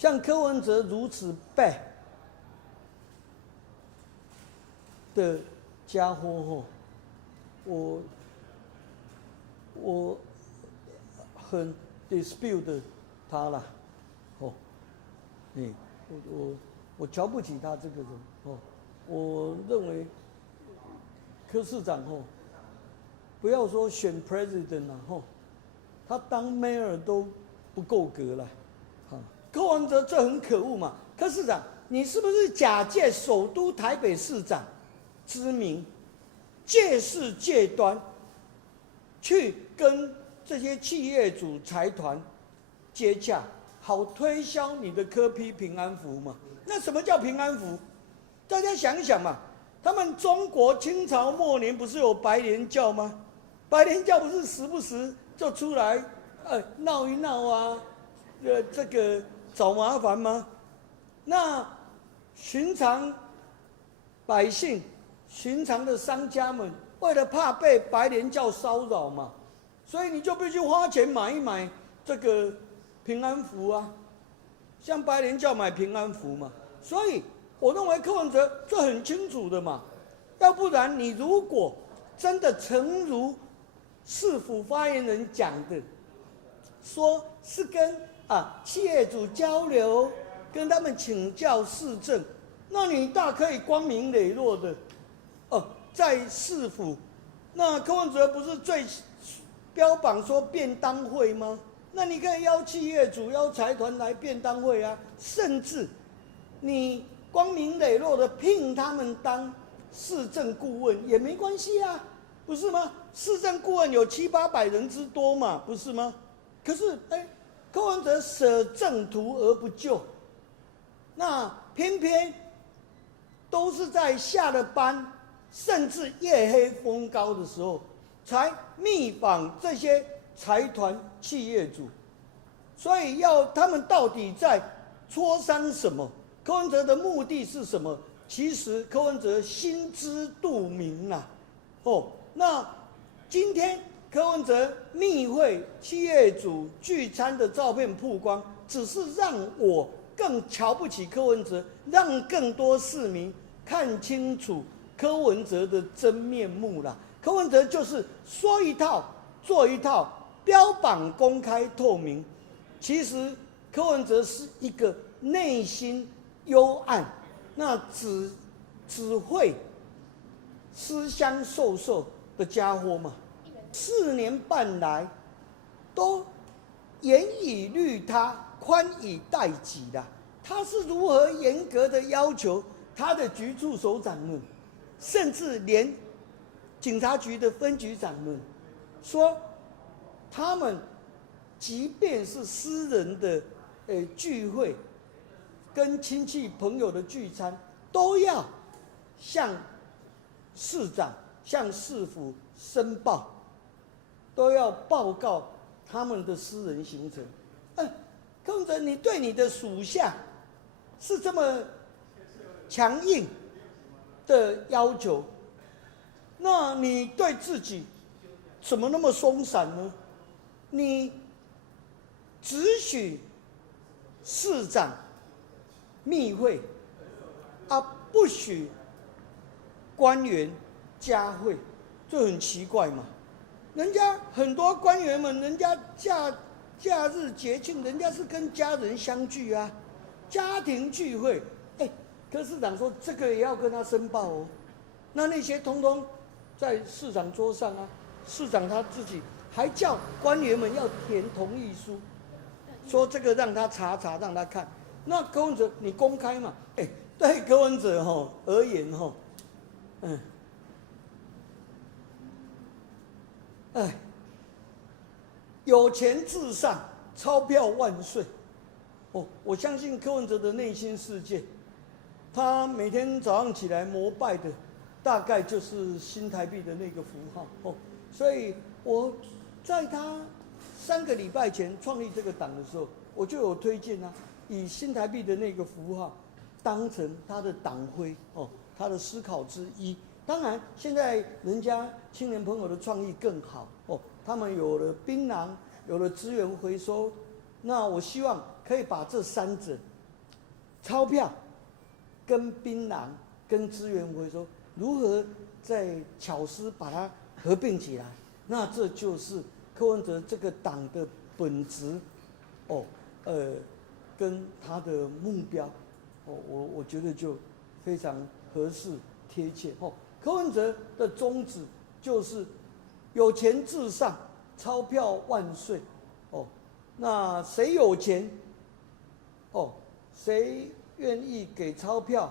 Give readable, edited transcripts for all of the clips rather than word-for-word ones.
像柯文哲如此 bad 的家伙我很 dispute 他啦，我瞧不起他这个人我认为柯市长不要说选 president 啦他当 mayor 都不够格了。柯文哲这很可恶嘛，柯市长，你是不是假借首都台北市长之名，借势借端，去跟这些企业主财团接洽，好推销你的柯 P 平安符嘛？那什么叫平安符？大家想一想嘛，他们中国清朝末年不是有白莲教吗？白莲教不是时不时就出来闹一闹啊，这个找麻烦吗？那寻常百姓、寻常的商家们，为了怕被白莲教骚扰嘛，所以你就必须花钱买一买这个平安符啊，向白莲教买平安符嘛。所以我认为柯文哲这很清楚的嘛，要不然你如果真的诚如市府发言人讲的，说是跟企业主交流，跟他们请教市政，那你大可以光明磊落的在市府，那柯文哲不是最标榜说便当会吗？那你可以邀企业主、邀财团来便当会啊，甚至你光明磊落的聘他们当市政顾问也没关系啊，不是吗？市政顾问有700-800人之多嘛，不是吗？可是柯文哲舍正途而不救，那偏偏都是在下了班，甚至夜黑风高的时候，才密访这些财团企业主。所以要他们到底在磋商什么？柯文哲的目的是什么？其实柯文哲心知肚明啦。那今天柯文哲密会企业主聚餐的照片曝光，只是让我更瞧不起柯文哲，让更多市民看清楚柯文哲的真面目啦。柯文哲就是说一套做一套，标榜公开透明。其实柯文哲是一个内心幽暗，那只会私相授受的家伙嘛。4年半来，都严以律他，宽以待己啦。他是如何严格的要求他的局处首长们，甚至连警察局的分局长们，说他们即便是私人的聚会，跟亲戚朋友的聚餐，都要向市长、向市府申报，都要报告他们的私人行程。柯文哲，你对你的属下是这么强硬的要求，那你对自己怎么那么松散呢？你只许市长密会不许官员加会，这很奇怪嘛。人家很多官员们，人家假日节庆，人家是跟家人相聚啊，家庭聚会。柯市长说这个也要跟他申报哦。那些通通在市长桌上啊，市长他自己还叫官员们要填同意书，说这个让他查让他看。那柯文哲你公开嘛？对柯文哲而言有钱至上，钞票万岁。我相信柯文哲的内心世界，他每天早上起来膜拜的，大概就是新台币的那个符号所以我在他3个礼拜前创立这个党的时候，我就有推荐以新台币的那个符号当成他的党徽他的思考之一。当然，现在人家青年朋友的创意更好他们有了槟榔，有了资源回收，那我希望可以把这3者钞票跟槟榔跟资源回收如何在巧思把它合并起来，那这就是柯文哲这个党的本质，跟他的目标，我觉得就非常合适贴切。柯文哲的宗旨就是有钱至上，钞票万岁。那谁有钱，谁愿意给钞票、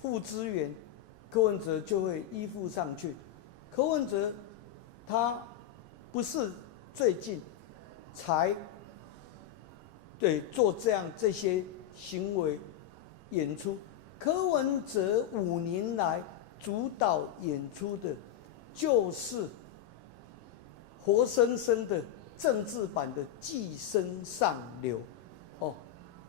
付资源，柯文哲就会依附上去。柯文哲他不是最近才做这些行为演出，柯文哲5年来主导演出的，就是活生生的政治版的寄生上流，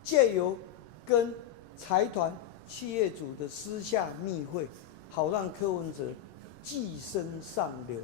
借由跟财团企业主的私下密会，好让柯文哲寄生上流。